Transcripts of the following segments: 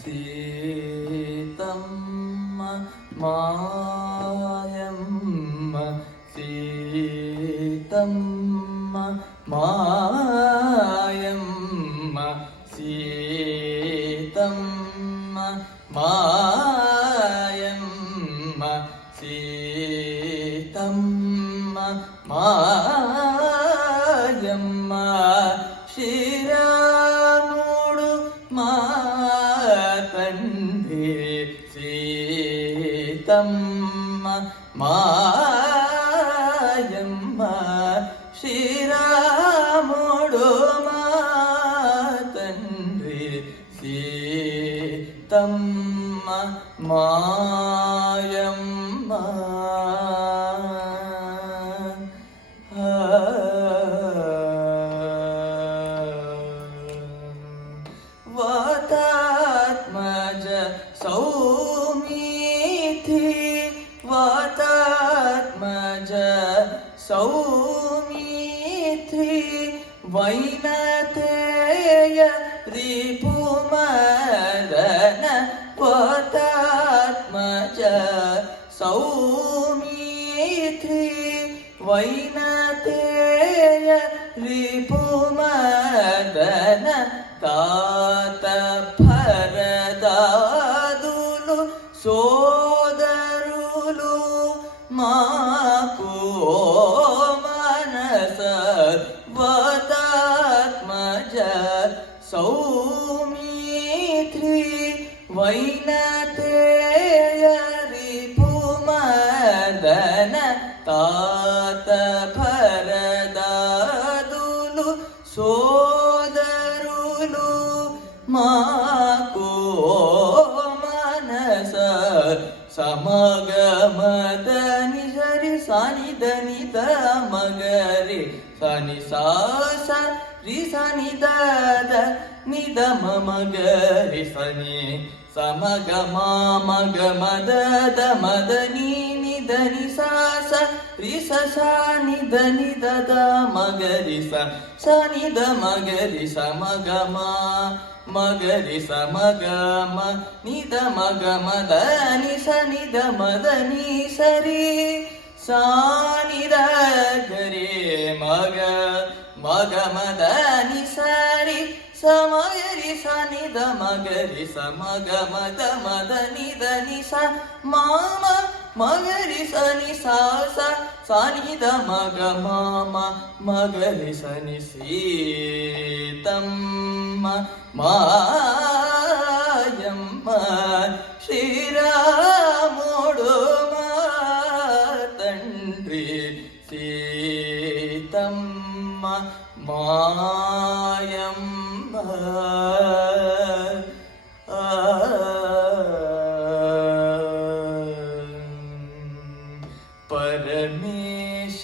సీతమ్మ మాయమ్మ సీతమ్మ మాయమ్మ సీతమ్మ మాయమ్మ సీతమ్మ మాయమ్మ శ్రీరాముడు మా తండ్రి సీతమ్మ మాయమ్మ శ్రీరాముడు మా తండ్రి సీతమ్మ మాయమ్మ వాతాత్మజ సౌమిత్రి వాతాత్మజ సౌమిత్రి వైనతేయ రిపుమదన వాతాత్మజ సౌమిత్రి వైనతేయ రిపుమదన తాత భరదాదులు సోదరులు మాకు మనస వాతాత్మజ సౌమిత్రి వైనతేయ రిపుమదన తాత భరదాదులు సోదరులు మాకు మనస సమగమదని హరి సాని దని ద మగరి సని సాస రి సని దద నిద మగరి సని సమగమ మగమద ద మదని నిదని సాస రి సని దని దద మగరి సని ద మగరి సమగమ మగరి సమగమ నిద మగమ దని సని ద మదని సరి సాని ద గరి మగ మగమ దని సరి సమగరి సని ద మగరి సమగమ ద మదని దని స మామ మగరి సని సాస సని ద మగ మామ మగరి సని సీతమ్మ మాయమ్మ శ్రీరాముడు మా తండ్రి సీతమ్మ మాయమ్మ పరమేశ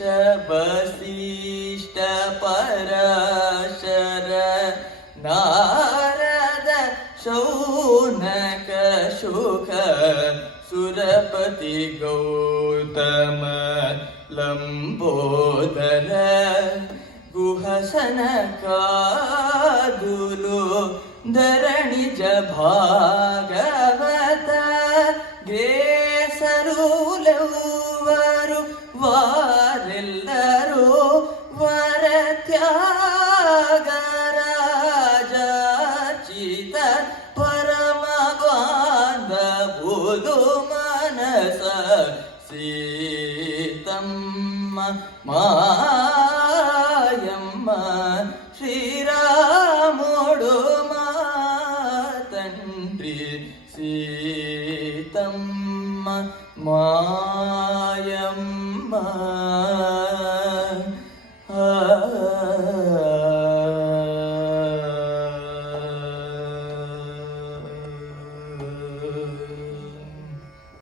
వశిష్ఠ పరాశర నారద శౌనక శుక సురపతి గౌతమ లంబోదర గుహసనకాదులు ధరణిజ భాగవత గ్రేసరులెవ్వరు వారెల్లరూ వరత్యాగరాజాచిత పరమ బాంధవులు మనస సీతమ్మ మాయమ్మ శ్రీరాముడు మా తండ్రి సీతమ్మ మాయమ్మ